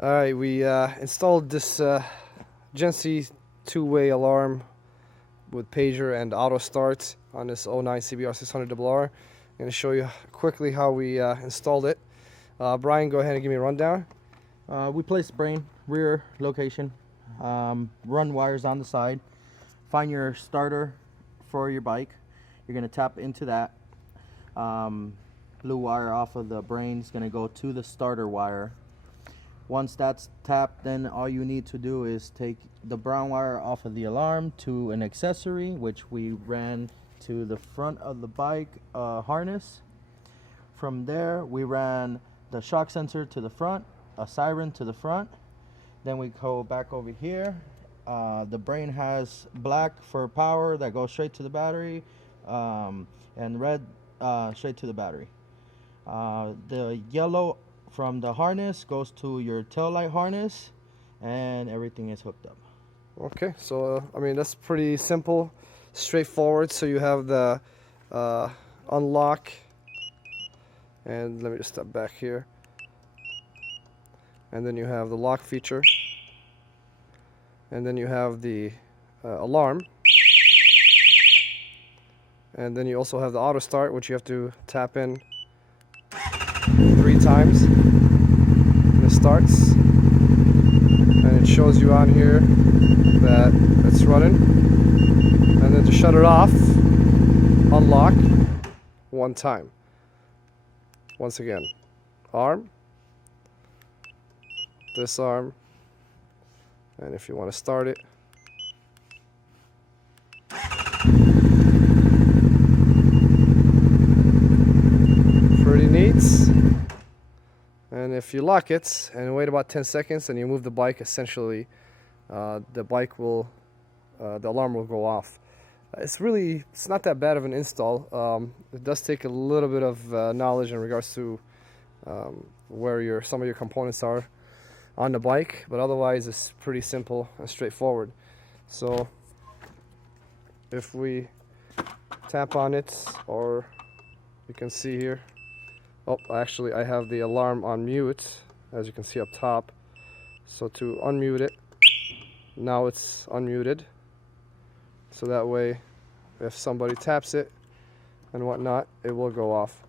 Alright, we installed this GENSSI two-way alarm with pager and auto start on this '09 CBR 600RR. I'm going to show you quickly how we installed it. Brian, go ahead and give me a rundown. We placed brain rear location, run wires on the side, find your starter for your bike. You're going to tap into that. Blue wire off of the brain is going to go to the starter wire. Once that's tapped, then all you need to do is take the brown wire off of the alarm to an accessory, which we ran to the front of the bike harness. From there, we ran the shock sensor to the front, a siren to the front. Then we go back over here. The brain has black for power that goes straight to the battery, and red straight to the battery. The yellow from the harness goes to your tail light harness, and everything is hooked up. Okay, so I mean that's pretty simple, straightforward. So you have the unlock, and let me just step back here, and then you have the lock feature, and then you have the alarm, and then you also have the auto start, which you have to tap in 3 times, and it starts, and it shows you on here that it's running. And then to shut it off, unlock 1 time. Once again, arm, disarm, and if you want to start it, pretty neat. And if you lock it and wait about 10 seconds and you move the bike, essentially the alarm will go off. It's not that bad of an install. It does take a little bit of knowledge in regards to where some of your components are on the bike, but otherwise it's pretty simple and straightforward. So if we tap on it, or you can see here, oh, actually I have the alarm on mute, as you can see up top. So to unmute it, now it's unmuted, so that way if somebody taps it and whatnot, it will go off.